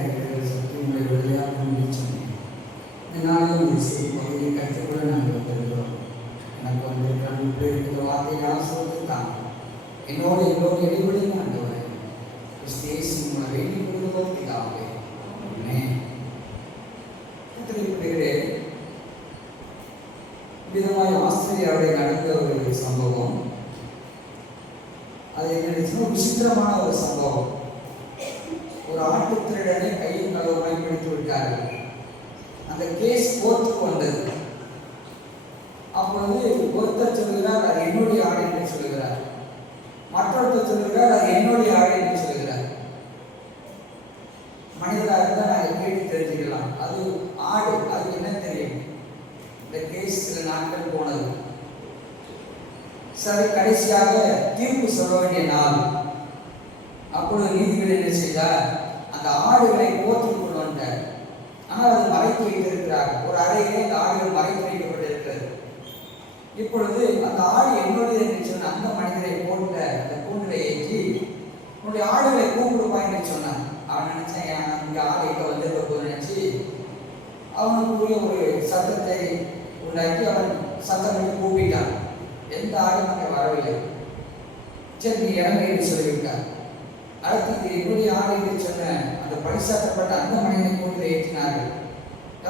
கேரக்டர்கள் சற்று உங்களை விடுதலையாக சொன்னேன். இந்த நாளில் ஒரு சிறு பகுதியை கற்றுக்கொள்ள நாங்கள் வந்திருக்கிறோம். எனக்கு வந்திருக்கிற இருக்கிற வார்த்தையை ஆசிரியத்தான் என்னோடு இடைவெளியும் ஆண்டவரை கிறிஸ்தேசின் மூலம் வேண்டிக் கொள்கிறோம் பிதாவே. விதமாய் ஆஸ்திரேலியாவில் நடந்த ஒரு சம்பவம். அது என்ன விசித்திரமான ஒரு சம்பவம். ஒரு ஆட்டு திருடனை கையில் களவுமாய் பிடித்து விட்டார்கள். அந்த கேஸ் கோர்ட்டுக்கு வந்தது. அப்பொழுது ஒருத்தர் சொல்கிறார் அது என்னுடைய ஆடு என்று சொல்கிறார், மற்றொருத்தர் சொல்கிறார் அது என்னுடைய ஆடு என்று சொல்கிறார். மனிதராக இருந்தால் நாங்கள் கேட்டு தெரிஞ்சுக்கலாம், அது ஆடு, அது என்ன தெரியும். இந்த கேஸ் சில நாட்கள் போனது. சரி, கடைசியாக தீர்ப்பு சொல்ல வேண்டிய நாள். அப்பொழுது நீதிபதி என்ன செய்தார், அந்த ஆடுகளை கோர்ட்டுக்கு கொண்டு வந்தார். ஆனால் அது மறைத்து வைத்திருக்கிறார். ஒரு அறையிலே அந்த ஆடுகள் மறைத்து வைக்கப்பட்டிருக்கிறது. இப்பொழுது அந்த ஆடு என்னுடைய என்று சொன்ன அந்த மனிதரை போட்ட அந்த கூண்டிலை ஏற்றி உன்னுடைய ஆடுகளை கூப்பிடுவாய் என்று சொன்னான். அவன் நினைச்சேன் இங்கே ஆடு இங்கே வந்திருக்க போது நினைச்சு அவனுக்குரிய ஒரு சத்தத்தை உண்டாக்கி அவன் சத்தமிட்டு கூப்பிட்டான். எந்த ஆடும் அங்கே வரவில்லை. சரி, நீ இறங்க என்று சொல்லிவிட்டார். அடுத்தது என்னுடைய ஆடு என்று சொன்ன அந்த பரிசாற்றப்பட்ட அந்த மனிதனை கூட்டில் ஏற்றினார்கள்.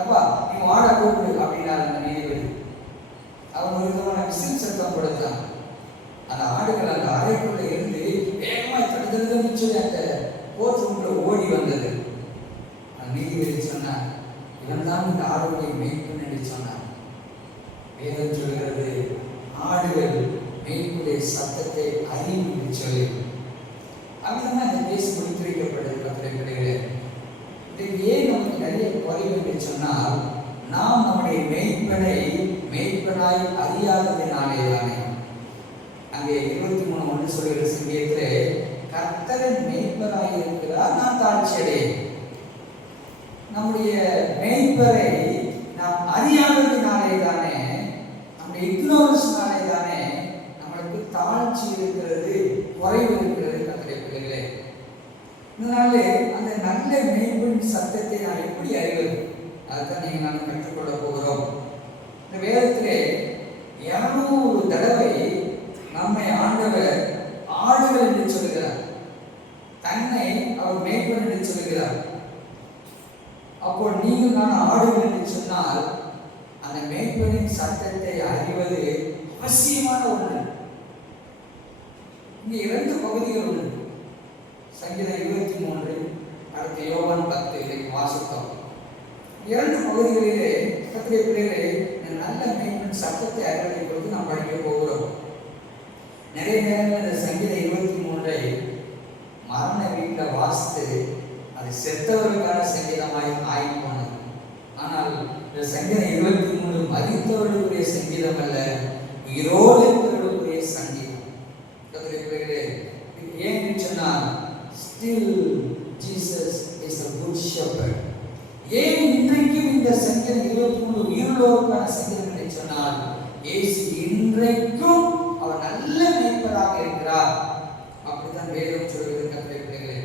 அப்பா நீ ஆட கூப்பிடு அப்படின்னார் அந்த நீதிபதி. அவன் ஒரு விதமான விசில் சத்தம் கொடுத்தான். அந்த ஆடுகள் அந்த அறைக்குள்ள இருந்து வேகமாய் தடுத்ததுன்னு சொல்லி அந்த கோர்ட்டுக்குள்ள ஓடி வந்தது. அந்த நீதிபதி சொன்னார், இவன் தான் இந்த ஆடுகளை மேய்ப்பன் என்று சொன்னார். வேதம் சொல்கிறது ஆடுகள் மேய்ப்புடைய சத்தத்தை அறியும் என்று சொல்லி அப்படின்னா இந்த கேஸ் முடித்து வைக்கப்பட்டது. பத்திரிகைகளே, இன்றைக்கு ஏன் நமக்கு நிறைய குறைவு என்று சொன்னால் நாம் நம்முடைய மேய்ப்பனை மேய்ப்பனாய் அறியாததினாலே தானே. அங்கே 23:1 சொல்கிற சங்கீதத்திலே கர்த்தரின் மேய்ப்பராய் இருக்கிறார், நான் தாழ்ச்சி அடையேன். நம்முடைய மேய்ப்பரை நாம் அறியாததினாலே தானே, நம்முடைய இக்னோரன்ஸ்னாலே தானே நம்மளுக்கு தாழ்ச்சி இருக்கிறது, குறைவு இருக்கிறது. கத்திரிகளே, இதனாலே அந்த நல்ல மேய்ப்பின் சத்தத்தை நான் எப்படி அறிவது, அதுதான் நீங்கள் நான் கற்றுக்கொள்ள போகிறோம். இந்த வேதத்திலே 200 தடவை நம்மை ஆண்டவர் ஆடுகள் என்று சொல்கிறார், தன்னை அவர் மேய்ப்பன் என்று சொல்கிறார். அப்போ நீங்கள் நான் ஆடுகள் என்று சொன்னால் அந்த மேய்ப்பனின் சத்தத்தை அறிவது அவசியமான ஒன்று. இங்கே 2 பகுதிகள் உண்டு. சங்கீதம் 23, அடுத்து யோவான் 10 வாசித்தோம். 2 பகுதிகளிலே கர்த்தருடைய பிள்ளைகளே நல்ல மேய்ப்பன் சத்தத்தை அறிவதை குறித்து நாம் படிக்க போகிறோம். நிறைய நேரங்கள் இந்த சங்கீதம் 23 மரண வீட்டில் வாசித்து அது செத்தவர்களுக்கான சங்கீதமாய் ஆகிப்போனது. ஆனால் இந்த சங்கீதம் 23 மரித்தவர்களுடைய சங்கீதம் அல்ல, உயிரோடு இருக்கிறவர்களுடைய சங்கீதம். ஏன் சொன்னால் still Jesus is a good shepherd. ஏன் இன்றைக்கும் இந்த சங்கீதம் 23 உயிரோருக்கான சங்கீதம் என்று சொன்னால் இயேசு இன்றைக்கும் அவர் நல்ல மேய்ப்பராக இருக்கிறார். அப்படித்தான் வேதம் சொல்கிறது. கத்திரிகளே,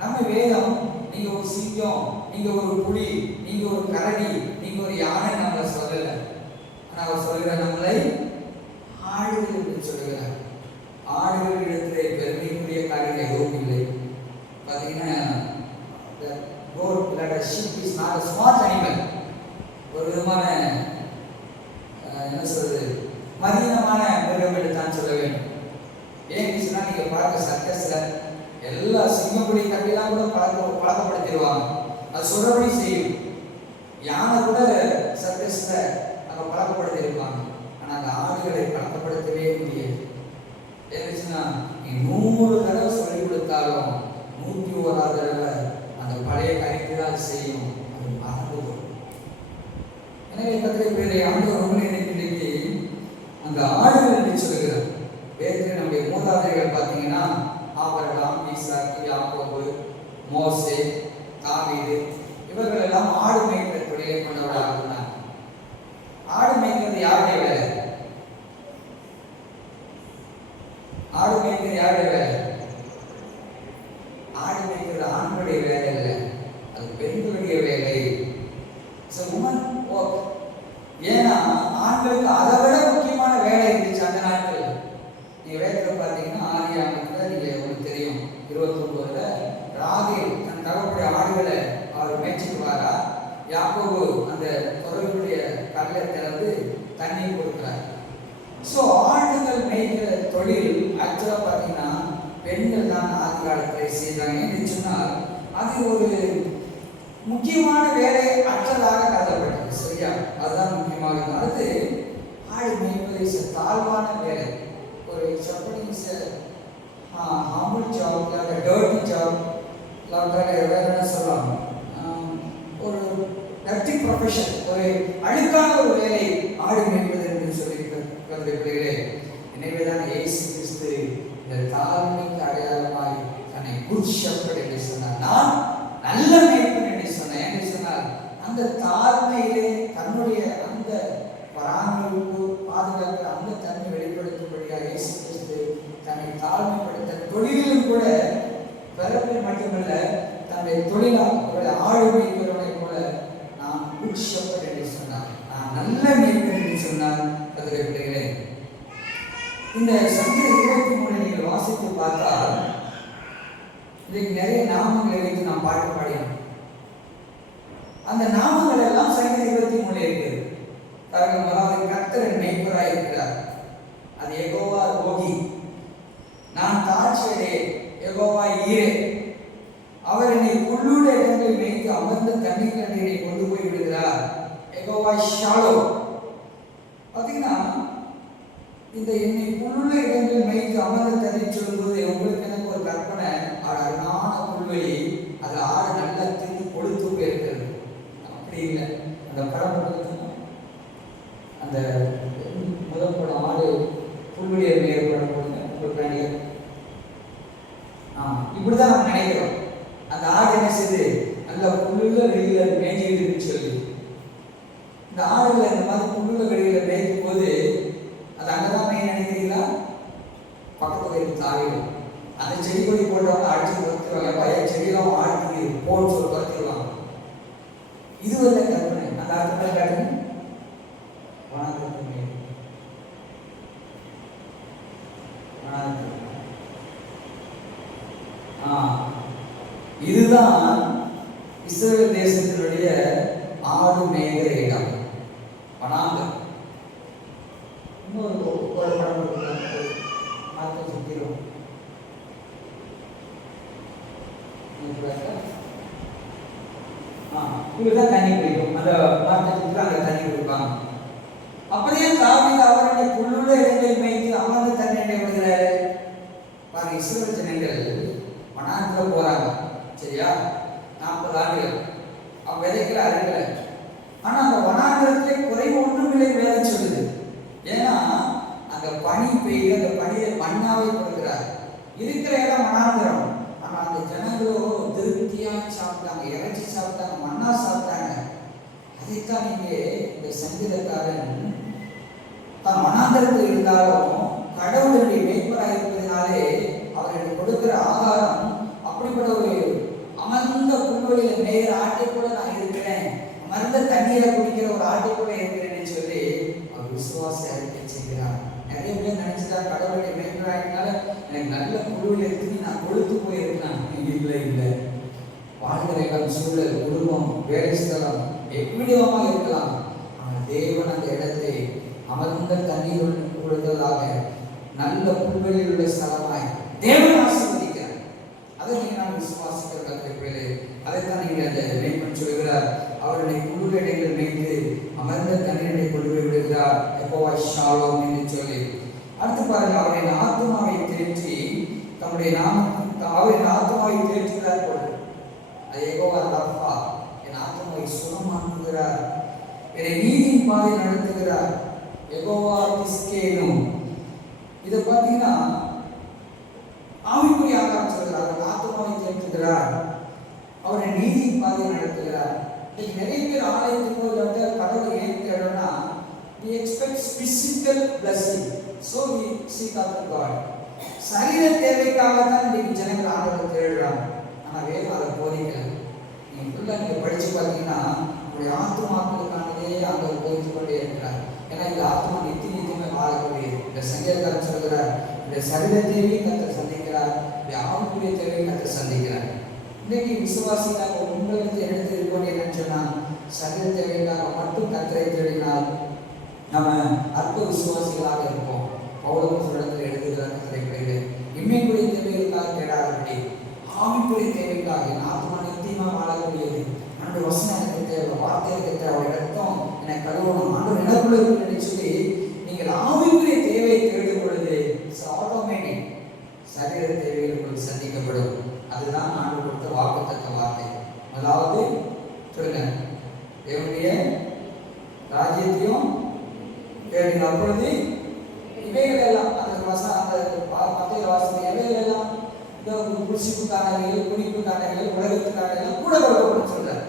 நம்ம வேதம் நீங்க ஒரு சிங்கம், நீங்க ஒரு புலி, நீங்க ஒரு கரடி, நீங்க ஒரு யானை நம்மளை சொல்லல. ஆனா அவர் சொல்கிற நம்மளை ஆடுகள் என்று சொல்கிறார். ஆடுகள் இடத்திலே பெருமைக்குரிய காரியம் எதுவும் இல்லை. பார்த்தீங்கன்னா goat like a sheep is not a smart animal. ஒரு விதமான என்ன சொல்றது, மதியமான மிருகம் எடுத்தான் சொல்ல வேண்டும். ஏன் சொன்னா நீங்க பார்க்க சர்க்கஸ்ல எல்லா சிங்கப்புலி கட்டிலாம் கூட பழக்கப்படுத்திடுவாங்க, அது சொல்றபடி செய்யும். யானை கூட சர்க்கஸ்ல அங்க பழக்கப்படுத்திருப்பாங்க. ஆனா அந்த ஆடுகளை பழக்கப்படுத்தவே முடியாது. ஏன்னா நீ 100 தடவை சொல்லிக் கொடுத்தாலும் 101 தடவை அந்த பழைய கருத்துதான் செய்யும், அது மறந்து போகும். எனவே கத்திரிகளை ஆண்டவர் உங்களை இன்னைக்கு அந்த ஆடுகள் என்று சொல்கிறார். வேதத்தில் நம்முடைய மூதாதையர்கள் பார்த்தீங்கன்னா ஆபிரகாம், ஈசாக்கு, யாக்கோபு, மோசே, தாவீது இவர்கள் எல்லாம் ஆடு மேய்க்கிற தொழிலை கொண்டவர்களாக இருந்தாங்க. ஆடு மேய்க்கிறது யாருடைய வேலை? ஆடு மேய்க்கிறது யாருடைய வேலை? ஆடு மேய்க்கிறது ஆண்களுடைய வேலை இல்லை, அது உமன் ஒர்க். ஏன்னா ஆண்களுக்கு அதை விட முக்கியமான வேலை இருந்துச்சு அந்த நாட்கள். நீங்க வேதத்தில் பார்த்தீங்கன்னா ஆதியாகமத்தில் நீங்க உங்களுக்கு தெரியும் 29ல ராகேல் தன் தகப்பனுடைய ஆடுகளை அவர் மேய்ச்சிட்டு வாரா. யாக்கோபு அந்த தொடர்புடைய கல்லை திறந்து தண்ணீர் கொடுக்குறார். ஸோ ஆடுகள் மேய்க்கிற தொழில் ஆக்சுவலாக பார்த்தீங்கன்னா பெண்கள் தான் ஆதி காலத்தில் செய்தாங்க. என்று சொன்னால் அது ஒரு முக்கியமான வேலை அற்றதாக கருதப்பட்டது. சரியா? அதுதான் முக்கியமாக. அடுத்து ஆடு மேய்ப்பது தாழ்வான வேலை. ஒரு சப்பனிங் ஹாம்பிள் ஜாப், டர்ட்டி ஜாப், வேற என்ன சொல்லலாம், ஒரு டர்ட்டி ப்ரொஃபஷன், ஒரு அழுக்கான ஒரு வேலை ஆடு மேய்ப்பது என்று சொல்லியிருக்கிறீர்களே. எனவேதான் இயேசு கிறிஸ்து இந்த தாழ்மைக்கு அடையாளமாய் தன்னை குட் ஷெப்பர்ட் என்று சொன்னார். நான் நல்ல மேய்ப்பன் என்று சொன்னேன். என்று சொன்னால் அந்த தாழ்மையிலே தன்னுடைய அந்த பராமரிப்பு பாதுகாக்கிற அந்த தன்மை வெளிப்படுத்தும்படியாக இயேசு கிறிஸ்து தன்னை தாழ்மைப்படுத்த தொழிலும் கூட பிறப்பில் மட்டுமல்ல தன்னுடைய தொழிலாளர்களுடைய ஆடு மேய்ப்பவர்களை போல நான் குட் ஷெப்பர்ட் என்று சொன்னார். நான் நல்ல மேய்ப்பன் என்று சொன்னார். கருதுகிறேன். இந்த சங்கீதம் 23 நீங்கள் வாசித்து பார்த்தால் இதுக்கு நிறைய நாமங்களை வைத்து நாம் பாட்டு பாடினோம். அந்த நாமங்கள் எல்லாம் சங்கீதம் 23 இருக்குது. முதலாவது கர்த்தர் மேய்ப்பராய் இருக்கிறார். அது யெகோவா ரோகி. நான் தாழ்ச்சியடே யெகோவா ஈரே. அவர் என்னை புல்லுள்ள இடங்களில் மேய்த்து அமர்ந்த தண்ணீர் கண்டீரை கொண்டு போய் விடுகிறார். யெகோவா ஷாலோ. பார்த்தீங்கன்னா இந்த என்னை புல்லுள்ள இடங்களில் மேய்த்து அமர்ந்த தண்ணீர் சொல்லும்போது உங்களுக்கு எனக்கு ஒரு கற்பனை, அழகான புல்வெளி, அது ஆடு நல்லா தின்னு கொழுத்து போயிருக்கிறது. அப்படி இல்லை. அந்த படம் அந்த முதல் படம் ஆடு புல்வெளியை மேற்படம் போடுங்க உங்களுக்கு. இப்படிதான் நம்ம நினைக்கிறோம். அந்த ஆடு என்ன செய்யுது, நல்ல புல்லுள்ள வெளியில மேய்ஞ்சிட்டு சொல்லி. இந்த ஆடுகளை இந்த மாதிரி புல்லுள்ள வெளியில மேய்க்கும் போது அது அங்கதான் மேய் நினைக்கிறீங்களா? பக்கத்து வயிறு தாவிடும். அந்த செடி கொடி போட்டவங்க அடிச்சு துரத்துருவாங்க. பையன் செடியெல்லாம் ஆடி போன்னு சொல்லி துரத்திடுவாங்க. இது வந்து கற்பனை. அந்த அர்த்தத்தை காட்டுங்க. இதுதான் இஸ்ரவேல் தேசத்தினுடைய ஆடு மேய்கிற இடம், வனாந்தரம். இன்னொரு படம் சுத்திரும். இப்படிதான் தண்ணி குடிக்கும். அந்த மார்க்கெட்டுக்கு அந்த தண்ணி குடிப்பாங்க. அப்படியே தாவீது அவருடைய புல்லுள்ள இடங்களில் மேய்த்து அமர்ந்து தண்ணீரை விடுகிறாரு. பாருங்க, இஸ்ரவேல் ஜனங்கள் வனாந்தரம் போறாங்க. சரியா? 40 ஆண்டுகள் அவங்க விதைக்கிற அருகில. ஆனா அந்த வனாந்தரத்திலே குறைவு ஒன்றுமில்லை வேதம் சொல்லுது. ஏன்னா அந்த பனி பெய்து அந்த பனியை மண்ணாவே கொடுக்கிறார். இருக்கிற இடம் வனாந்தரம். ஆனா அந்த ஜனங்களோ திருப்தியா சாப்பிட்டாங்க, இறைச்சி சாப்பிட்டாங்க, மண்ணா சாப்பிட்டாங்க. அதைத்தான் நீங்க இந்த சங்கீதக்காரன் தான் வனாந்தரத்தில் இருந்தாலும் கடவுளுடைய மேய்ப்பராக இருப்பதனாலே அவர்களுக்கு கொடுக்கிற ஆகாரம் அப்படிப்பட்ட ஒரு அமர்ந்த புல்வெளியில மேய்கிற ஆட்டை கூட நான் இருக்கிறேன், அமர்ந்த தண்ணீரை குடிக்கிற ஒரு ஆட்டை கூட இருக்கிறேன்னு சொல்லி அவர் விசுவாச அறிக்கை செய்கிறார். நிறைய பேர் நினைச்சுதான் கடவுளுடைய மேய்ப்பராயினால எனக்கு நல்ல புல்வெளி இருக்கு, நான் கொழுத்து போயிருக்கலாம். இல்லை, வாழ்கிற இடம், சூழல், குடும்பம், வேலை ஸ்தலம் எவ்விதமாக இருக்கலாம். ஆனால் தேவன் அந்த இடத்தை அமர்ந்த தண்ணீர் கொடுத்ததாக நல்ல புல்வெளியில் உள்ள ஸ்தலமாய் தேவன் ஆசீர்வதிக்கிறார். அதை நீங்கள் நான் விசுவாசிக்கிறீர்களே. அதைத்தான் நீங்கள் அந்த மேய்ப்பன் சொல்கிறார். அவருடைய புல்வெளிகள் மேய்த்து அமர்ந்த தண்ணீரை கொண்டு போய் விடுகிறார். யெகோவா ஷாலோம் என்று சொல்லி அடுத்து பாருங்க, அவருடைய ஆத்துமாவை தேற்றி தம்முடைய அவரின் ஆத்துமாவை தேற்றுகிறார் போல. அது யெகோவா ரஃபா, என் ஆத்துமாவை சுகமாக்குகிறார், என்னை நீதியின் பாதை நடத்துகிறார். யெகோவா திஸ்கேனும். இதை பார்த்தீங்கன்னா ஆவிக்குரிய ஆகாரம் சொல்கிறார். அவர் ஆத்துமாவை தேற்றுகிறார், அவரை நீதியின் பாதை நடத்துகிறார். நிறைய பேர் ஆலயத்துக்கு போய் கடவுளை ஏன் தேடணும்னா we expect physical blessing, so we seek after God. சரீர தேவைக்காக தான் இன்னைக்கு ஜனங்கள் ஆண்டவரை தேடுறாங்க. ஆனால் வேதம் அதை போதிக்கல. நீங்க படிச்சு பார்த்தீங்கன்னா நம்முடைய ஆத்மாக்களுக்கானதே அங்கே போய்த்து கொண்டே இருக்கிறார். ஏன்னா இந்த ஆத்மா நித்தியமே வாழக்கூடியது. இந்த சங்கீதக்காரன் சொல்கிறார், இந்த சரீர தேவையை கர்த்தர் சந்திக்கிறார், இந்த ஆவிக்குரிய தேவையை கர்த்தர் சந்திக்கிறார். இன்னைக்கு விசுவாசியாக உங்களுக்கு எடுத்து இருக்கணும் என்னன்னு சொன்னா, சரீர தேவைக்காக மட்டும் கர்த்தரை தேடினால் நம்ம அற்ப விசுவாசிகளாக இருப்போம். பவுலோஸ் இடத்துல எழுதுகிறார் கர்த்தரை இம்மைக்குரிய தேவைகளுக்காக தேடாதபடி ஆவிக்குரிய தேவைக்காக ஆத்மா நித்தியமாக வாழக்கூடியது. அன்று வசனம் எனக்கு தேவை, வார்த்தை எனக்கு தேவை, ரத்தம் எனக்கு கழுவணும், அன்று நிலக்குள்ள இருக்குன்னு சொல்லி நீங்கள் ஆவிக்குரிய தேவையை தேடும் பொழுது ஆட்டோமேட்டிக் சரீர தேவைகள் உங்களுக்கு சந்திக்கப்படும். அதுதான் நான் கொடுத்த வாக்குத்தத்த வார்த்தை. அதாவது சொல்லுங்க, தேவனுடைய ராஜ்யத்தையும் தேடுங்க, அப்பொழுது இவைகள் எல்லாம் அந்த மத்திய வாசனை இவைகள் எல்லாம் குடிப்புக்கானவைகள், குடிப்புக்கானவைகள், உலகத்துக்கானவைகள் கூட கொடுக்கப்படும் சொல்றார்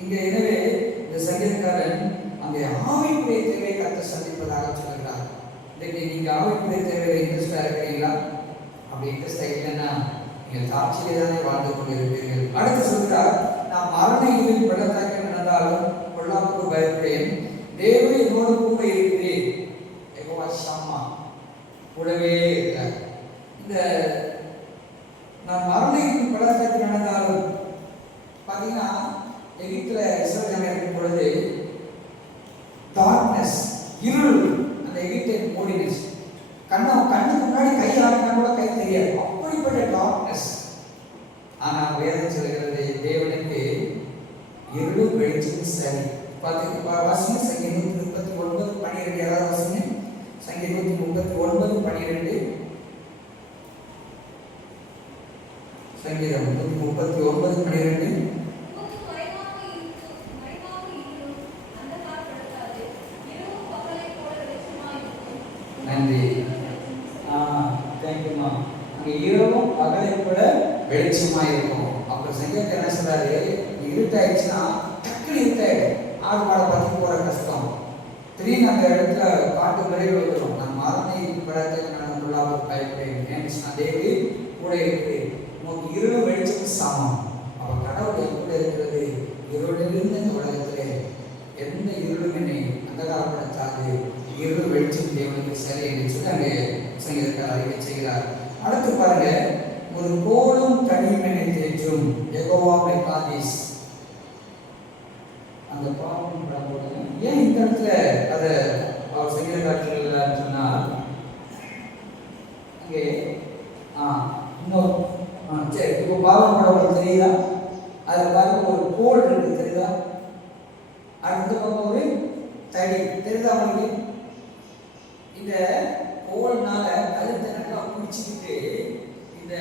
இங்க. எனவே இந்த சங்கீதக்காரன் அங்கே ஆவிக்குரிய தேவையை கர்த்தர் சந்திப்பதாக சொல்கிறார். இன்னைக்கு நீங்க ஆவிக்குரிய தேவையை இன்ட்ரெஸ்டா இருக்கிறீங்களா? அப்படி இன்ட்ரெஸ்டா இல்லைன்னா நீங்கள் சாட்சியிலே தானே வாழ்ந்து கொண்டிருப்பீர்கள். அடுத்து சொல்கிறார், நான் மரண இருளில் பள்ளத்தாக்கில் நடந்தாலும் பொல்லாப்புக்கு பயப்படேன், தேவன் என்னோடு கூட இருக்கிறேன். யெகோவா ஷம்மா கூடவே இருக்கிறார். இந்த நான் மரண இருளில் பள்ளத்தாக்கில் நடந்தாலும் பார்த்தீங்கன்னா, எகிப்துல இஸ்ரவேல் ஜனங்கள் இருக்கும் பொழுது டார்க்னஸ், இருள் அந்த எகிப்தை மூடிடுச்சு. கண்ணுக்கு முன்னாடி கை ஆடினா கூட கை தெரியாது, அப்படிப்பட்ட டார்க்னஸ். ஆனா வேதம் சொல்கிறது, தேவனுக்கு இருளும் வெளிச்சமும் சரி. வாசிங்க சங்கீதம் 139:12. யாராவது வாசிங்க சங்கீதம் 139:12. சங்கீதம் 139:12. நன்றி. தேங்க்யூமா. அங்கே இரவும் பகலை கூட வெளிச்சமா இருக்கும். அப்புறம் சங்கீதத்தை என்ன சொல்றாரு, இருட்டாயிடுச்சுன்னா டக்குனு இருட்டாயிடும், ஆடு மாடை பற்றி போற கஷ்டம். திடீர்னு அந்த இடத்துல காட்டு விரைவு வந்துடும். நான் மரணை படத்தை நான் கொள்ளாம பயப்படுறேன், தேவி கூட இருக்கு, உனக்கு இருளும் வெளிச்சமும் சமம். அப்ப கடவுள் கூட இருக்கிறது. இருளிலிருந்து இந்த உலகத்திலே எந்த இருளும் என்னை அந்தகாரப்படுத்தாது, இருள் வெளிச்சம் தேவனுக்கு சரி என்று சொல்லி அங்கே சங்கீதக்காரர் அறிக்கை செய்கிறார். அடுத்து பாருங்க, ஒரு கோலும் தனியும் என்னை தேற்றும், யெகோவா காதீஸ். அந்த பாவம் ஏன் இந்த இடத்துல அதை அவர் சங்கீதக்காரர்கள் சொன்னார் அங்கே இன்னொரு சரி. இப்போ பாவம் படம் தெரியுதா? அதில் பாருங்க ஒரு கோல் இருக்கு, தெரியுதா? அடுத்த பக்கம் ஒரு தடி தெரியுதா உங்களுக்கு? இந்த கோல்னால கழுத்தை நல்லா குடிச்சுக்கிட்டு இந்த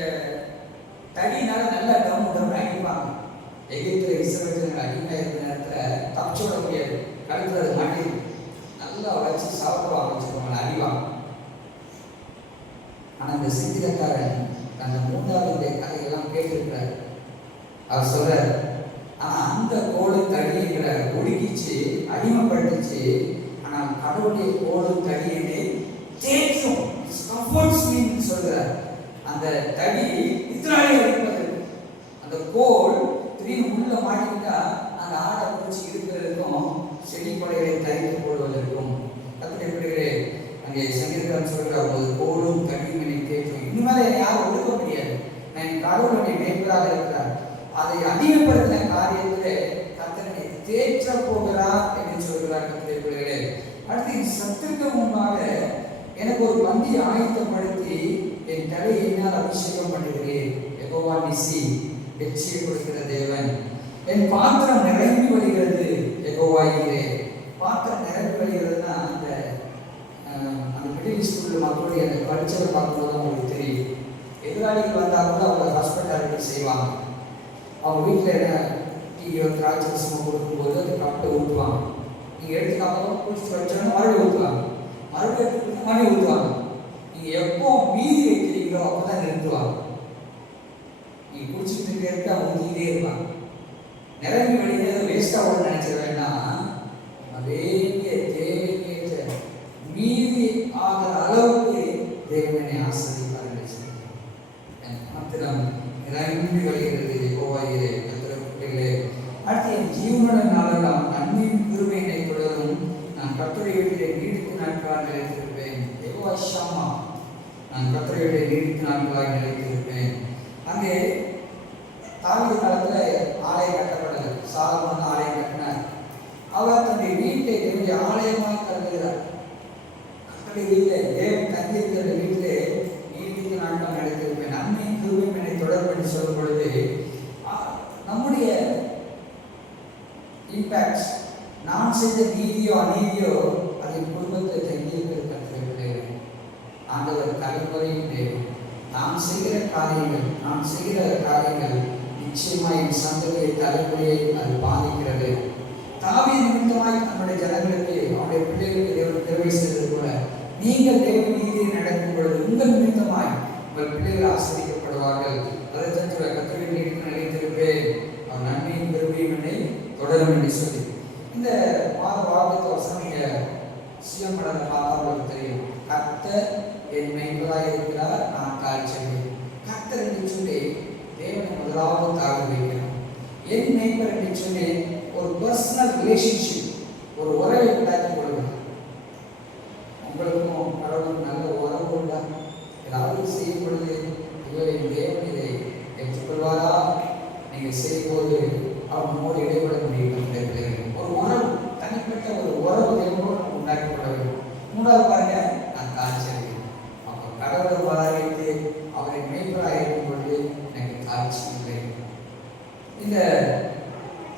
தடினால நல்லா டவுன் ஆகிப்பாங்க. எகிப்துல இஸ்ரவேல் அடிமையாக இருந்த நேரத்தில் தப்பிச்சு விட முடியாது, கழுத்துல அது மாட்டி நல்லா வச்சு சாப்பிடுவாங்க, வச்சுருவாங்க, அறிவாங்க. ஆனால் இந்த சங்கீதக்காரன் அந்த 3வது கதையெல்லாம் கேட்டிருக்கிறார். அவர் சொல்றார், ஆனால் அந்த கோலும் தடிங்கிற ஒடுக்கிச்சு, அடிமைப்படுத்திச்சு. ஆனால் கடவுளுடைய கோலும் தடியை தேற்றும் சொல்கிறார். அந்த தடி இத்தனை இருப்பது, அந்த கோல் திடீர்னு உள்ள மாட்டிக்கிட்டா அந்த ஆடை பிடிச்சி இருக்கிறதுக்கும் செடி கொடைகளை தரித்து போடுவதற்கும் கத்துக்கிறே. அங்கே சங்கீதக்காரன் சொல்கிறார், ஒரு கோலும் தடியும் என்னை தேற்றும். இனிமேல் என்னை யாரும் ஒடுக்க முடியாது, நான் கடவுளுடைய மேய்ப்பராக இருக்கிறார். அதை அடிமைப்படுத்தின காரியத்திலே கர்த்தனை தேற்ற போகிறார் என்று சொல்கிறார் கத்துக்கிறே. அடுத்து சத்துருக்கு முன்பாக எனக்கு ஒரு பந்தி ஆயத்தப்படுத்தி என் தலையை என்னால் அபிஷேகம் பண்ணுகிறேன். யெகோவா நிசி, வெற்றியை கொடுக்கிற தேவன். என் பாத்திரம் நிரம்பி வருகிறது. யெகோவா ஈரே. பாத்திரம் நிரம்பி வருகிறதுனா அந்த மிடில் ஸ்கூலில் மக்களுடைய அந்த கல்ச்சரை பார்க்கும்போது அவங்களுக்கு தெரியும். எதிராளிகள் வந்தால் கூட அவங்க ஹாஸ்பிட்டாலிட்டி செய்வாங்க. அவங்க வீட்டில் என்ன டீயோ திராட்சை ரசமோ கொடுக்கும்போது அந்த கப்பை ஊற்றுவாங்க. நீங்கள் எடுத்துக்காக குடிச்சு வச்சோன்னா மறுபடியும் ஊற்றுவாங்க, மறுபடியும் எடுத்துக்கிட்டு மறுபடியும் ஊற்றுவாங்க. நீங்கள் எப்போ மீதி வைக்கிறீங்களோ அப்போ தான் நிறுத்துவாங்க. நீங்கள் குடிச்சுக்கிட்டு இருக்க ஊற்றிக்கிட்டே இருப்பாங்க. நிரம்பி வழியாக வேஸ்ட்டாக கூட நினைச்சிட வேண்டாம். வேண்டிய தேவைக்கேற்ற மீதி ஆகிற அளவுக்கு தேவனை ஆசிரியப்பார்கள். மாத்திரம் நிரம்பி வருகிறது யெகோவா ஈரே. அடுத்து என் ஜீவனுடன் நாளெல்லாம் யெகோவா ஷம்மா, நான் கர்த்தருடைய நீடித்த நாட்களாய் நிலைத்திருப்பேன். அங்கே தாவீது காலத்தில் ஆலயம் கட்டப்படலை. சாலமோன் ஆலயம் கட்டினார். அவர் தன்னுடைய வீட்டை என்னுடைய ஆலயமாக கருதுகிறார். அப்படி இல்லை, தேவன் தங்கியிருக்கிற வீட்டிலே நீடித்த நாட்கள் நிலைத்திருப்பேன். நன்மை கிருபையும் என்னை தொடர்பு சொல்லும் பொழுது நம்முடைய இம்பாக்ட், நான் செய்த நீதியோ அநீதியோ அதை குடும்பத்தை தங்கியிருக்கிற கருத்துக்களே ஆண்டவர் தலைமுறையும் தேவன். நாம் செய்கிற காரியங்கள் நிச்சயமாய் என் சந்ததியை தலைமுறையை அது பாதிக்கிறது. தாவீது நிமித்தமாய் நம்முடைய ஜனங்களுக்கு அவருடைய பிள்ளைகளுக்கு தேவன் தேவை செய்தது போல நீங்கள் தேவ நீதியை நடக்கும் பொழுது உங்கள் நிமித்தமாய் உங்கள் பிள்ளைகள் ஆசிரியப்படுவார்கள். அதை தன் கர்த்தருடைய நீதிக்கு நிலைத்திருப்பேன், அவர் நன்மையும் பெருமையும் என்னை தொடரும் என்று சொல்லி இந்த வாக்குத்த வசனம் நீங்க சிஎம் படத்தை பார்த்தா உங்களுக்கு தெரியும். கர்த்தர் என் மெய்ப்பராக இருக்கிறார், நான் காய்ச்சல். கர்த்தர் என்று சொல்லி தேவனை முதலாவது காக்க வைக்கிறோம். என் மெய்ப்பர் என்று சொல்லி ஒரு பர்சனல் ரிலேஷன்ஷிப், ஒரு உறவை உண்டாக்கி கொள்ளுங்கள். உங்களுக்கும் கடவுளும் நல்ல உறவு உண்டா? ஏதாவது செய்யும் பொழுது என் தேவன் இதை ஏற்றுக்கொள்வாரா? நீங்கள் செய்யும்போது அவர் நம்மோடு இடைபட முடியும். ஒரு உறவு, தனிப்பட்ட ஒரு உறவு தேவனோடு நம்ம உண்டாக்கி கொள்ள வேண்டும். மூன்றாவது பாருங்க, நான் காய்ச்சல். அப்போ கடவுளை பாராட்டு அவரை மெய்ப்பராக இருக்கும் பொழுது எனக்கு காட்சி இல்லை. இந்த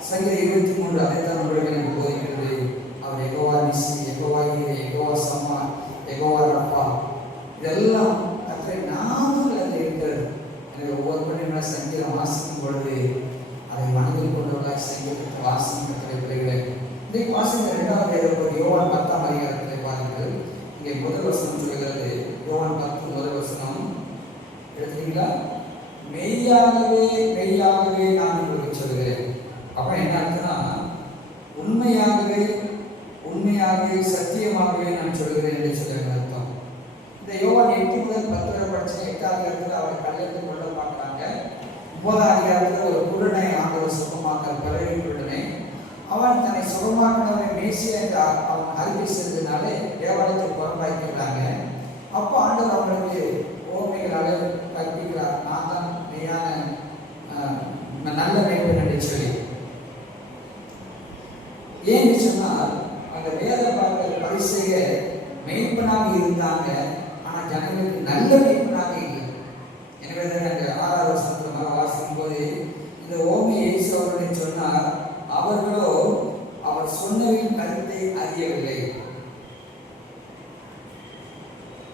சங்கீதம் 23 அதைத்தான் உங்களுக்கு எனக்கு போதிக்கிறது. அவர் யெகோவா நிசி, யெகோவா ஈரே, யெகோவா சம்மா, யெகோவா ரப்பா, இதெல்லாம் கர்த்தரை நாமங்கள் அதில் இருக்கிறது. எனவே ஒவ்வொரு மணி சங்கீதம் வாசிக்கும் பொழுது அதை மனதில் கொண்டவர்களாக சங்கீதத்தை வாசிக்கும் கர்த்தரை பிள்ளைகளை இதை வாசித்த 2வது யோவான் 10ஆம் அதிகாரத்தை பாருங்கள். இங்கே முதல் வசனம் சொல்கிறது. யோவான் 10 முதல் வசனம் எடுத்துட்டீங்களா? மெய்யாகவே மெய்யாகவே நான் உங்களுக்கு சொல்கிறேன். அப்ப என்ன அர்த்தம்னா, உண்மையாகவே உண்மையாகவே சத்தியமாகவே நான் சொல்கிறேன் என்று சொல்ல அர்த்தம். இந்த யோவான் 8 முதல் 10 வரை படிச்ச 8ஆம் அதிகாரத்தில் அவரை கல்லெடுத்து கொள்ள பார்க்குறாங்க. 9ஆம் அதிகாரத்தில் ஒரு குருடனை ஆண்டவர் சுகமாக்க பிறகு குருடனை அவன் தன்னை சுகமாக்கினவரை மேசியா என்று அவன் அறிக்கை செய்ததுனாலே தேவாலயத்தில் புறம்பாய்க்கிறாங்க. அப்போ ஆண்டவர் அவங்களுக்கு ஓமைகளால் கற்பிக்கிறார். நான் தான் மெய்யான நல்ல மேய்ப்பன் என்று சொல்லி. ஏன்னு சொன்னால் அந்த வேத பாடல் பரிசெயர் மெய்ப்பனாக இருந்தாங்க, ஆனால் ஜனங்களுக்கு நல்ல மெய்ப்பனாக இல்லை. எனவே தான் அந்த 6வது வசனத்தில் வாசிக்கும் போது இந்த ஓமி இயேசு அவர்களை சொன்னார், அவர்களோ அவர் சொன்னவின் கருத்தை அறியவில்லை.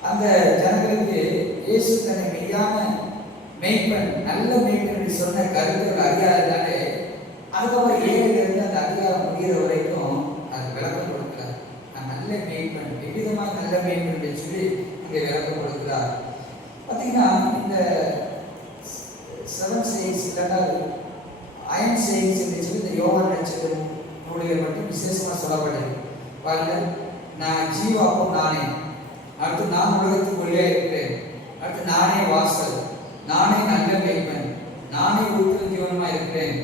அந்த ஜனங்களுக்கு இயேசு தன்னை மெய்யான மெய்ப்பன் நல்ல மெய்ப்பன் என்று சொன்ன கருத்துக்கள் அறியாததாலே அதுக்கப்புறம் 7லிருந்து அந்த அதிகாரம் முடிகிற வரைக்கும் அது விளக்கம் கொடுக்கிறார். நான் நல்ல மெய்ப்பன், எவ்விதமாக நல்ல மெய்ப்பன் என்று சொல்லி இங்கே விளக்கம் கொடுக்கிறார். பார்த்தீங்கன்னா இந்த 7 sayings இல்லைன்னா அயன் sayings என்று சொல்லி இந்த யோவான் நட்சத்திரம் நூலில் மட்டும் விசேஷமாக சொல்லப்பட்டது. பாருங்க, நான் ஜீவாக்கும் நானே, அடுத்து நான் உலகத்துக்குள்ளே இருக்கிறேன், அடுத்து நானே வாசல், நானே நல்ல மெய்ப்பன், நானே உயிர்த்தெழும் ஜீவனமாக இருக்கிறேன்,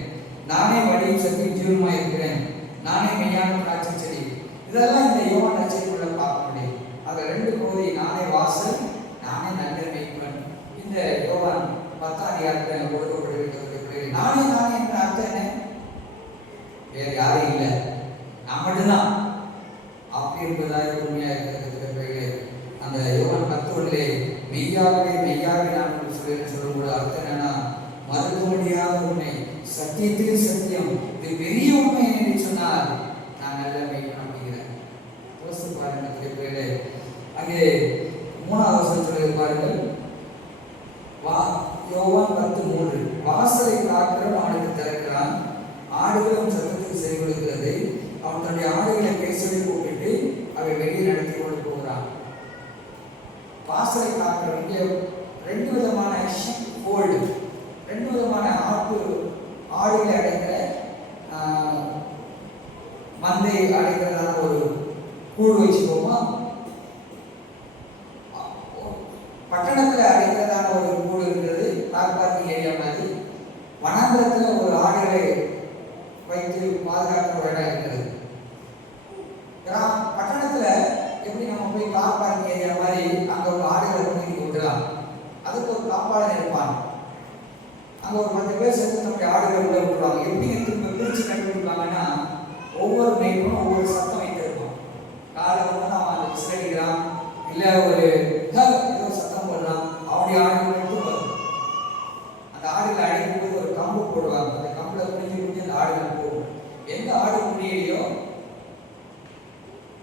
நானே வழியும் சத்தியும் ஜீவனமாக இருக்கிறேன், நானே மெய்யான திராட்சை செடி. இதெல்லாம் இந்த யோவான் நட்சத்திரங்களை பார்க்க முடியும். அதில் 2 பகுதி, நானே வாசல், நானே நல்ல மெய்ப்பன். இந்த யோவான் 10ஆம் அதிகாரத்தில் கொடுக்கப்பட்டிருக்கிறது. நானே என்ற அர்த்தம் என்ன? வேறு யாரும் இல்லை, நான் மட்டும்தான். அப்படி என்பதாக உண்மையாக இருக்கிறது. அந்த யோவான் 10:1 மெய்யாகவே மெய்யாகவே நான் சொல்லும்போது அர்த்தம் என்னன்னா, மறுக்க முடியாத உண்மை, சத்தியத்தில் சத்தியம், இது பெரிய உண்மை என்று சொன்னால் நான் நல்ல மெய்ப்பன் அப்படிங்கிறேன். யோசித்து பாருங்கள். அங்கே 3வது வசனம் பாருங்கள். யோவான் 10:3 வாசலை காக்கிறவன் அவனுக்கு திறக்கிறான், ஆடுகளும் சத்தத்துக்கு செவி கொடுக்கிறது, அவன் தன்னுடைய ஆடுகளை பேசவே கூப்பிட்டு அவை வெளியே நடத்தி கொண்டு போகிறான். வாசலை காக்கிறவன் இங்கே 2 விதமான ஷீப் ஃபோல்டு, 2 விதமான ஆடுகளை அடைக்கிற மந்தை அடைக்கிறதான ஒரு கூடு வச்சுக்கோமா, பட்டணத்தில் அடைக்கிறதான ஒரு கூடு இருக்கிறது, கார் பார்க்கிங் ஏரியா மாதிரி. வனாந்திரத்தில் ஒரு ஆடுகளை வைத்து பாதுகாக்கிற ஒரு இடம் இருக்கிறது. பட்டணத்தில் எப்படி நம்ம போய் கார் பார்க்கிங் ஏரியா மாதிரி காப்பாளர் இருப்பான். அங்கே ஒரு 10 பேர் சேர்த்து நம்முடைய ஆடுகளை உள்ள விட்டுருவாங்க. எப்படி திரும்ப பிரித்து கண்டுபிடிப்பாங்கன்னா, ஒவ்வொரு மேய்ப்பனும் ஒவ்வொரு சத்தம் வைத்திருப்பான். காலை வந்து அவன் அந்த விசிலடிக்கிறான், இல்லை ஒரு ஏதோ சத்தம் போடலாம், அவனுடைய ஆடுகள் மட்டும் வரும். அந்த ஆடுகளை அடிக்கும்போது ஒரு கம்பு போடுவாங்க. அந்த கம்பில் குடிஞ்சு அந்த ஆடுகள் போகும். எந்த ஆடு முடியலையோ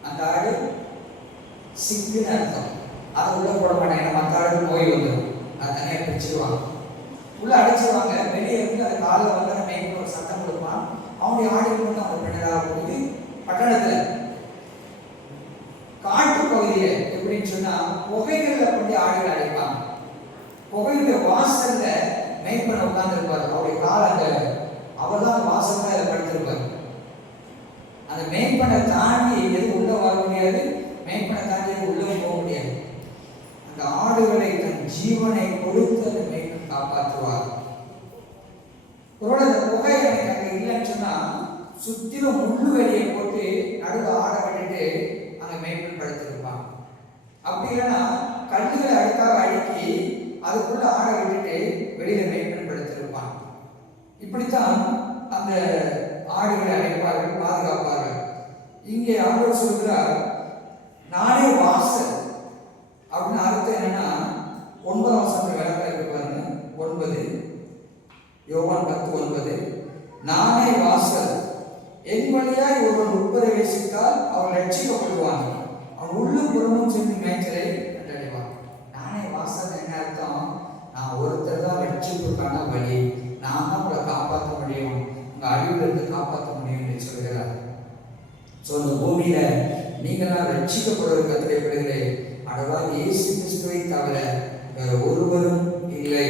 அந்த ஆடு சிக்குன்னு அர்த்தம். அதை உள்ள போட மாட்டாங்க, மற்ற ஆடுகள் நோய் வந்துடும். அதை தனியாக பிரிச்சுடுவாங்க, உள்ள அடைச்சிடுவாங்க. வெளியே இருந்து அந்த காலில் வந்து நம்ம எங்கே ஒரு சத்தம் கொடுப்பான். அவனுடைய ஆடுகள் வந்து அவங்க பின்னராக போகுது. பட்டணத்தில் காட்டு பகுதியில் எப்படின்னு சொன்னால், புகைகளில் கொண்டு ஆடுகள் அடைப்பாங்க. புகையுடைய வாசல்ல மேய்ப்பன் உட்கார்ந்துருப்பார். அவருடைய கால அந்த அவர் தான் வாசல்ல அதில் படுத்திருப்பார். அந்த மேய்ப்பனை தாண்டி எதுவும் உள்ள வர முடியாது, மேய்ப்பனை தாண்டி எதுவும் உள்ள போக முடியாது. அந்த ஆடுகளை தன் ஜீவனை கொடுத்து அந்த மேய்ப்பன் காப்பாற்றுவார். ஒருவேளை அந்த புகை எனக்கு அங்கே இல்லைன்னு சொன்னா, சுத்திலும் முள்ளு வெளியை போட்டு நடுவில் ஆட விட்டுட்டு அங்கே மேய்ப்பன் படுத்திருப்பான். அப்படி இல்லைன்னா கல்லுகளை அடுக்காக அடுக்கி அதுக்குள்ள ஆட விட்டுட்டு வெளியில மேய்ப்பன் படுத்திருப்பான். இப்படித்தான் அந்த ஆடுகளை அடைப்பார்கள், பாதுகாப்பார்கள். இங்கே ஆண்டவர் சொல்கிறார், நானே வாசல் அப்படின்னு அர்த்தம் என்னன்னா, 9ஆம் வசனத்துல விளக்கம் இருக்கு பாருங்க. 9 யோவான் 10:9, நானே வாசல், என் வழியாய் ஒருவன் உட்பிரவேசித்தால் அவன் ரட்சிக்கப்படுவான், அவன் உள்ளும் புறமும் சென்று மேய்ச்சலை கண்டடைவான். நானே வாசல் என்ன அர்த்தம்? நான் ஒருத்தர் தான் ரட்சிப்புக்கான வழி, நான் தான் உங்களை காப்பாற்ற முடியும், உங்க அழிவிலிருந்து காப்பாற்ற முடியும் என்று சொல்கிறார். இந்த பூமியில நீங்களாம் ரட்சிக்கப்படுவது கத்திரப்படுகிறே, அடவாக இயேசு கிறிஸ்துவை தவிர வேற ஒருவரும் இல்லை.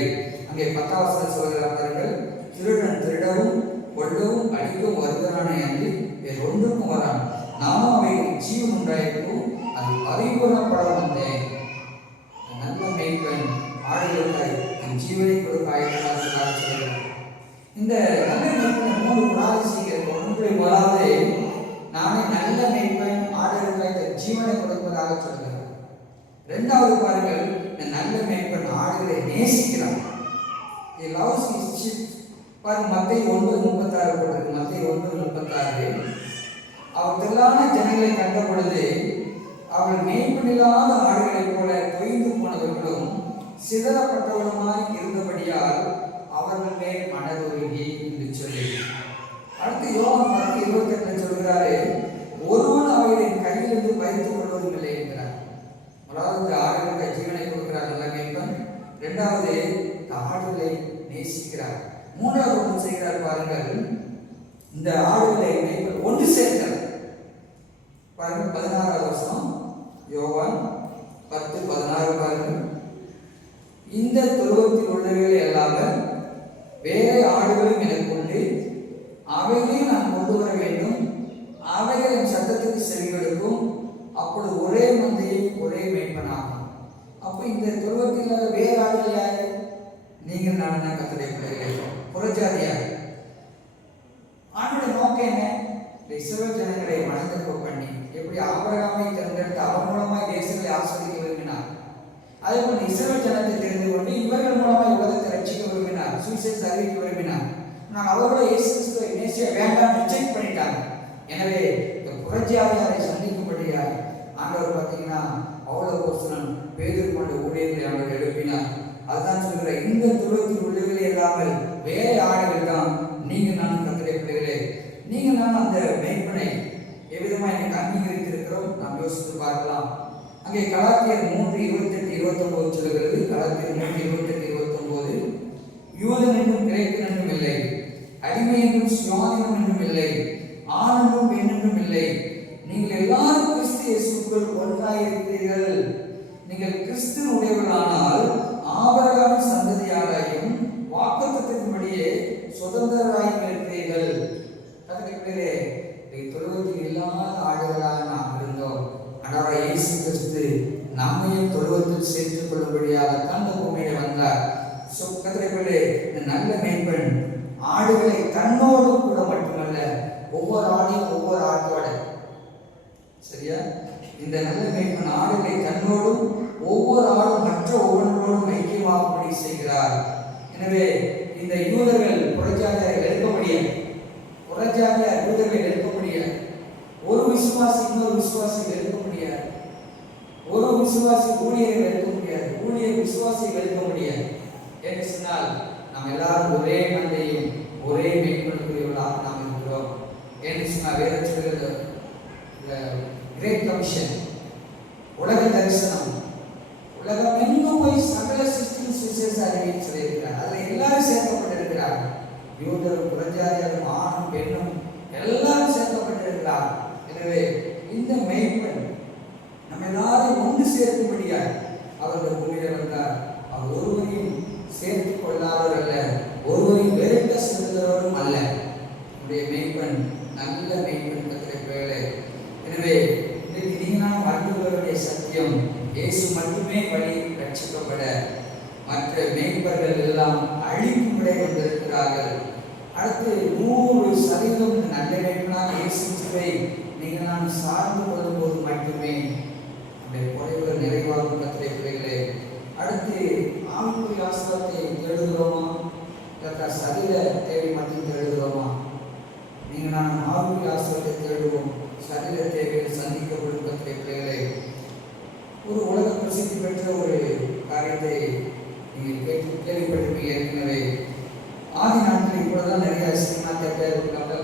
அங்கே 10ஆம் வசனம் சொல்கிறார்கள், திருடன் திருடவும் கொல்லவும் அழிக்கவும் வருகிறானே அன்றி வேறு ஒன்றுக்கும் வரான், நானும் அவைக்கு ஜீவன் உண்டாயிருக்கும், அது பரிபூரணப்பட வந்தேன். நல்ல மேய்ப்பன் ஆடுகளுக்காய் தன் ஜீவனை கொடுக்க ஆயத்தமாக சொல்கிறார். இந்த நல்ல மேய்ப்பன் 3 குணாதிசயங்கள். ஒன்று, முதலாவது நானே நல்ல மேய்ப்பன் ஆடுகளுக்காய் தன் ஜீவனை கொடுப்பதாக சொல்கிறார். இரண்டாவது பாருங்கள், இந்த நல்ல மேய்ப்பன் ஆடுகளை நேசிக்கிறார். He loves his sheep. பாருங்க, மத்தேயு 9:36 போட்டிருக்கு. மத்தேயு 9:36, அவர் திரளான ஜனங்களை கண்ட பொழுது அவர்கள் மேய்ப்பனில்லாத ஆடுகளைப் போல தொய்ந்து போனவர்களும் சிதறப்பட்டவர்களுமாய் இருந்தபடியால் அவர்கள் மேல் மனதுருகி என்று சொல்லி, அடுத்து யோவான் 10:28 சொல்கிறாரு, ஒருவன் அவைகளின் கையிலிருந்து பறித்துக் கொள்வதும் இல்லை என்கிறார். முதலாவது ஆடுகளுக்கு ஜீவனை கொடுக்கிறார் நல்ல மேய்ப்பன். இரண்டாவது ஆடுகளை நேசிக்கிறார். மூன்றாவது ஒன்று செய்கிறார் பாருங்கள், இந்த ஆடுகளை மேய்ப்பன் ஒன்று சேர்க்கிறார். பாருங்கள் 16ஆவது வசனம் யோவான் 10:16 பாருங்கள், இந்த துருவத்தில் உள்ளவைகளை அல்லாமல் வேறு ஆடுகளும் எனக்கு உண்டு, அவைகளையும் நான் கொண்டு வர வேண்டும், அவைகளின் சத்தத்துக்கு செவிகளுக்கும், அப்பொழுது ஒரே மந்தையும் ஒரே மேய்ப்பனாகும். அப்போ இந்த துருவத்தில் வேறு ஆடுகள் யாரு? நீங்கள் நான் தான் கர்த்தருடைய பிள்ளைகள், புறஜாதியார். ஆண்டோட நோக்கம் என்ன? இஸ்ரவேல் ஜனங்களை மனதிரும்ப பண்ணி, எப்படி ஆபிரகாமை தேர்ந்தெடுத்து அவர் மூலமாய் தேசங்களை ஆஸ்வதிக்க விரும்பினார், அதே போல இஸ்ரவேல் ஜனத்தை தெரிந்து கொண்டு இவர்கள் மூலமாய் உலகத்தை ரட்சிக்க விரும்பினார், சுவிசேஷத்தை அறிவிக்க விரும்பினார். நான் அவர்களோட இயேசு கிறிஸ்துவை நேசிக்க வேண்டாம் ரிஜெக்ட் பண்ணிட்டாங்க. எனவே இந்த புறஜாதியாரை சந்திக்கும்படியாக ஆண்டவர் பார்த்தீங்கன்னா அவ்வளோ போஸ்தலன் பேதுரு போன்ற ஊழியர்களை அவர் எழுப்பினார். அதுதான் சொல்கிற, இந்த துருவத்தில் உள்ளவர்களே இல்லாமல் வேற ஆடுகள் தான் நீங்கள் நான் கர்த்தருடைய பிள்ளைகளே. நீங்கள் நான் அந்த மேய்ப்பனை எவ்விதமாக எனக்கு அங்கீகரித்திருக்கிறோம் நாம் யோசித்து பார்க்கலாம். அங்கே கலாத்தியர் 3:28-29 சொல்கிறது. கலாத்தியர் 3:28-29, யூதன் என்றும் கிரேக்கன் என்றும் இல்லை, அடிமை என்றும் சுயாதீனம் என்றும் இல்லை, ஆண் என்றும் பெண் என்றும் இல்லை, நீங்கள் எல்லாரும் கிறிஸ்து இயேசுக்குள் ஒன்றாயிருக்கிறீர்கள். நீங்கள் கிறிஸ்துவுடையவர்களானால் ஆபிரகாமின் சந்ததியாராயும் வாக்குத்தத்தத்தின்படியே சுதந்திரராயும் இருக்கிறீர்கள். அதுக்கு தொழுவத்தில் இல்லாத ஆடுகளாக நாம் இருந்தோம். ஆனால் இயேசு கிறிஸ்து நம்மையும் தொழுவத்தில் சேர்த்துக் கொள்ளும்படியாக தந்த பூமியில வந்தார். இந்த நல்ல மேய்ப்பன் ஆடுகளை தன்னோடு கூட மட்டுமல்ல, ஒவ்வொரு ஆடையும் ஒவ்வொரு ஆட்டோட, சரியா, இந்த நல்ல மேய்ப்பன் ஆடுகளை தன்னோடும் ஒவ்வொரு ஆளும் மற்ற ஒவ்வொன்றோடும் ஐக்கியமாகும்படி செய்கிறார். எனவே இந்த யூதர்கள் புறஜாதியாரை வெறுக்க முடியாது, புறஜாதியார் யூதர்களை வெறுக்க முடியாது, ஒரு விசுவாசி இன்னொரு விசுவாசி வெறுக்க முடியாது, ஒரு விசுவாசி ஊழியரை வெறுக்க முடியாது, ஊழியர் விசுவாசியை வெறுக்க முடியாது. என்று சொன்னால் நாம் எல்லாரும் ஒரே மந்தையும் ஒரே மேற்கொள்ளக்கூடியவர்களாக நாம் இருக்கிறோம் என்று சொன்னால் வேறு சொல்கிறது கிரேட் கமிஷன், உலக தரிசனம், உலகம் எங்கும் போய் சகல சிஸ்டம் சுவிசேஷ அறிவியை சொல்லியிருக்கிறார். அதில் எல்லாரும் சேர்க்கப்பட்டிருக்கிறார். யூதரும் புறஜாதியாரும் ஆணும் பெண்ணும் எல்லாரும் சேர்க்கப்பட்டிருக்கிறார். எனவே இந்த மெய்ப்பெண் நம்ம எல்லாரும் ஒன்று சேர்க்கும்படியார் அவர்கள் பூமியில் வந்தார். அவர் ஒருவரையும் சேர்த்துக் கொள்ளாதவர் அல்ல, ஒருவரையும் வெறுக்க செல்லுகிறவரும் அல்ல. நம்முடைய மெய்ப்பெண் நல்ல மெய்ப்பெண் கத்திரை. எனவே இன்றைக்கு நீங்கள் அறிந்துகொள்ளக்கூடிய சத்தியம் இயேசு மட்டுமே வழி ரட்சிக்கப்பட, மற்ற மெய்ப்பர்கள் எல்லாம் அழிக்கும்படி வந்திருக்கிறார்கள். அடுத்து 100% நல்ல மெய்ப்பனாக இயேசுவை நீங்கள் நான் சார்ந்து கொள்ளும்போது மட்டுமே நம்முடைய குறைவுகள் நிறைவாகும் கத்திரை பிள்ளைகளே. அடுத்து ஆவிக்குரிய ஆசீர்வாதத்தை தேடுகிறோமா, இல்லை சரீர தேவை மட்டும் தேடுகிறோமா? நீங்கள் நான் ஆவிக்குரிய ஆசீர்வாதத்தை தேடுவோம், சரீர தேவைகள் சந்திக்கப்படும் கத்திரை பிள்ளைகளே. ஒரு உலக பிரசித்தி பெற்ற ஒரு காரியத்தை நீங்கள் கேள்விப்பட்டிருப்பீங்க ஏற்கனவே. ஆதி நாட்கள் இப்பொழுதுதான் நிறைய சினிமா தேட்டர்,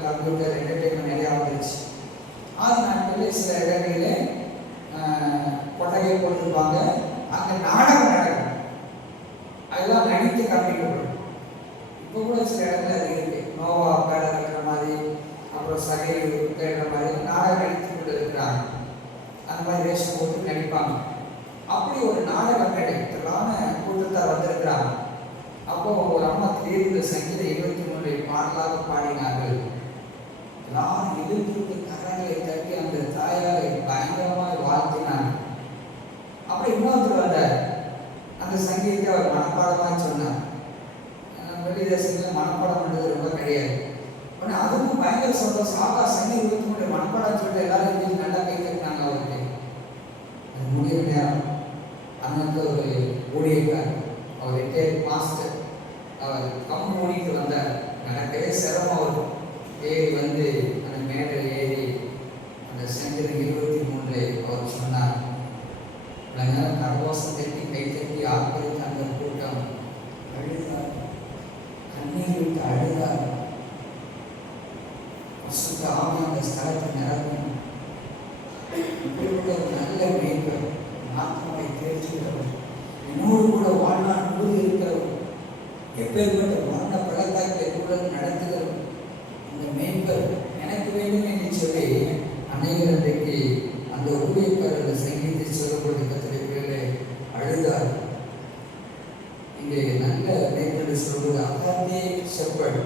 கம்ப்யூட்டர், என்டர்டெயின்மெண்ட் நிறையா வந்துருச்சு. ஆதி நாட்களில் சில இடங்களில் கொட்டகை போட்டிருப்பாங்க, அங்கே நாடகம் நடக்கும், அதெல்லாம் நடித்து காண்பிக்கப்படும். இப்போ கூட சில இடத்துல அது இருக்கு, நோவா பேட கட்டுற மாதிரி, அப்புறம் சகை கேட்குற மாதிரி நாடகம் நடித்து கொண்டு இருக்கிறாங்க. அந்த மாதிரி வேஷம் போட்டு நடிப்பாங்க. அப்படி ஒரு நாடக மேடைக்கான கூட்டத்தார் வந்திருக்கிறாங்க. அப்போ ஒரு அம்மா திடீர்னு சங்கீத 23 பாடலாக பாடினார்கள். எல்லாரும் எதிர்த்து கரங்களை தட்டி அந்த தாயாரை பயங்கரமாக வாழ்த்தினாங்க. அப்புறம் இன்னொருத்தர் வந்தார், அந்த சங்கீதத்தை அவர் மனப்பாடமாக சொன்னார். வெளிதேசங்களில் மனப்பாடம் பண்ணுறது ரொம்ப கிடையாது. ஆனால் அதுக்கும் பயங்கர சந்தோஷம். ஆகா, சங்கீத 23 மனப்பாடம் சொல்லிட்டு எல்லாரும் நல்லா கை தட்டினாங்க. அவருக்கு அது முடிகிற நேரம் அங்கே ஒரு ஊழியக்கார், அவர் ரிட்டையர்ட் மாஸ்டர், அவர் கம்பெனிக்கு வந்தார். நடக்கவே சிரமம். அவர் ஏறி வந்து அந்த மேடை ஏறி அந்த சங்கீதம் 23 அவர் சொன்னார். நேரம் கரவாசம் தட்டி கை தட்டி ஆர்ப்பரித்து அந்த கூட்டம் அழுதார், கண்ணீர் விட்டு அழுதார். பசுத்த ஆவி அந்த ஸ்தலத்தை நிரப்பும். இப்படிப்பட்ட ஒரு நல்ல மேய்ப்பர், ஆத்மாவை தேர்ச்சிக்கிறவர், என்னோடு கூட வாழ்நாள் முழுவதும் இருக்கிறவர், எப்பேற்பட்ட மரண பள்ளத்தாக்கில் எப்பொழுதும் நடத்துகிறவர், அந்த மேய்ப்பர் எனக்கு வேண்டும் என்று சொல்லி அநேகர் இன்றைக்கு அந்த ஊழியக்காரர்கள் சங்கீத்தை சொல்லக்கூடிய கத்திரிக்கையிலே அழுதார். இங்கே நல்ல மேய்ப்பர் சொல்வது அகாதே ஷெப்பர்ட்,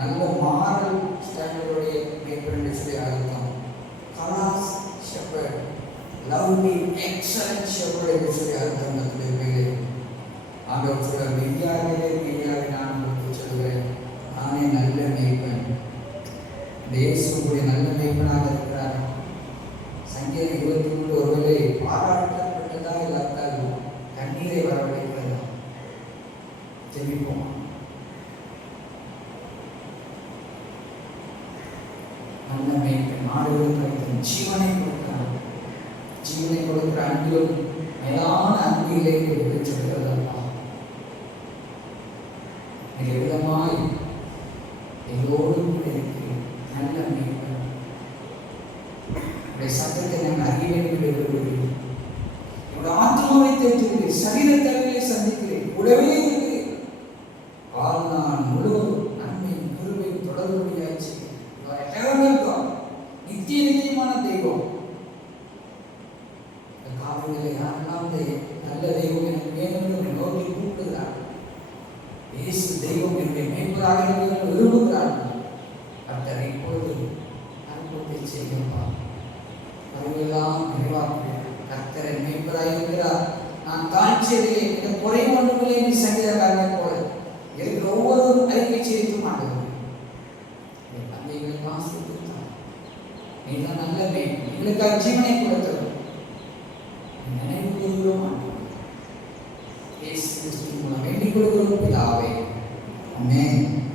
நல்ல மாரல் ஸ்டாண்டர்டுடைய மேய்ப்பர் என்று சொல்லி அர்த்தம். கலாஸ் ஷெப்பர்ட், லவ்லி எக்ஸலன்ட் ஷெப்பர்ட் என்று சொல்லி அர்த்தம் கத்திரிக்கையிலே. ஆண்டவர் சொல்ற மெய்யாகவே மெய்யாகவே நான் உங்களுக்கு சொல்கிறேன், நானே நல்ல மேய்ப்பன். இயேசுடைய நல்ல மேய்ப்பனாக இருக்கிறார். சங்கீதம் 23 ஒருவேளை பாராட்டப்பட்டதா இல்லாட்டால் கண்ணீரை வரவழைக்கிறதா? ஜெபிப்போம். நல்ல மேய்ப்பன், ஆடுகளுக்கு ஜீவனை கொடுக்கிறார். ஜீவனை கொடுக்கிற அன்பிலும் மேலான அன்பு இல்லை என்று சொல்கிறதா? விதமாய் எல்லோரும் கூட இருக்கிறேன். நல்ல மேய்ப்பன், சத்தத்தை நான் அறிய வேண்டும் என்று விரும்புகிறேன். என்னுடைய ஆத்மாவை தேற்றுகிறேன், சரீர தேவையை சந்திக்கிறேன், கூடவே இருக்கிறேன். வாழ்நாள் முழுவதும் நன்மையும் குருவையும் தொடர்புடையாச்சு. நித்திய நித்தியமான தெய்வம். காவிரிகளை யாரெல்லாம் நல்ல தெய்வம் எனக்கு வேண்டும் என்று நோக்கி கூப்பிடுகிறார். இயேசு தெய்வம் என்னுடைய மேய்ப்பராக இருக்கிறார் விரும்புகிறார்கள். கர்த்தர் இப்பொழுது அற்புதத்தை செய்யப்பா, அறிவெல்லாம் நிறைவாக்குகிறார். கர்த்தரை மேய்ப்பராக இருக்கிறார். நான் தாழ்ச்சியதிலே இந்த குறை ஒன்றுமில்லை என்று சங்கீதக்காரனை போல இருக்கிற ஒவ்வொருவரும் அறிக்கை செய்து மாட்டோம். தந்தைகளெல்லாம் சொல்லித்தான், நீதான் நல்ல மேய்ப்பன், எங்களுக்காக ஜீவனை கொடுத்தவர். நினைவு கூறுகிறோம். வேண்டிக் கொள்கிறோம் பிதாவே. ஆமென்.